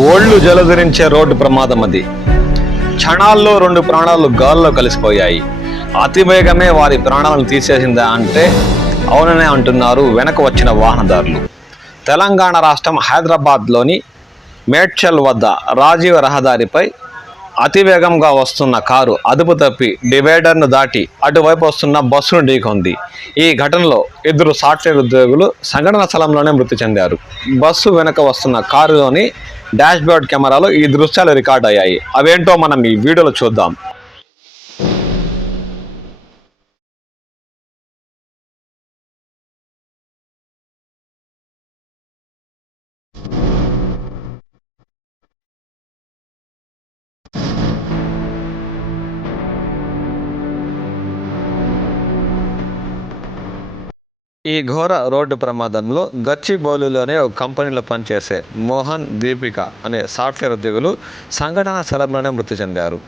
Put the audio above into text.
ఓళ్లు జలధరించే road ప్రమాదం అది. క్షణాల్లో 2 ప్రాణాలు గాల్లో కలిసిపోయాయి. అతివేగమే వారి ప్రాణాలను తీసేసిందా అంటే అవుననే అంటున్నారు వెనక వచ్చిన వాహనదారులు. తెలంగాణ రాష్ట్రం హైదరాబాద్లోని మేడ్చల్ వద్ద రాజీవ్ రహదారిపై అతివేగంగా వస్తున్న కారు అదుపు తప్పి డివైడర్ను దాటి అటువైపు వస్తున్న బస్సును ఢీకొంది. ఈ ఘటనలో 2 సాఫ్ట్వేర్ ఉద్యోగులు సంఘటన స్థలంలోనే మృతి చెందారు. బస్సు వెనక వస్తున్న కారులోని డాష్ బోర్డ్ కెమెరాలో ఈ దృశ్యాలు రికార్డ్ అయ్యాయి. అవేంటో మనం ఈ వీడియోలో చూద్దాం. ఈ ఘోర రోడ్డు ప్రమాదంలో గచ్చిబౌలిలోనే ఒక కంపెనీలో పనిచేసే మోహన్, దీపిక అనే సాఫ్ట్వేర్ ఉద్యోగులు సంఘటన స్థలంలోనే మృతి చెందారు.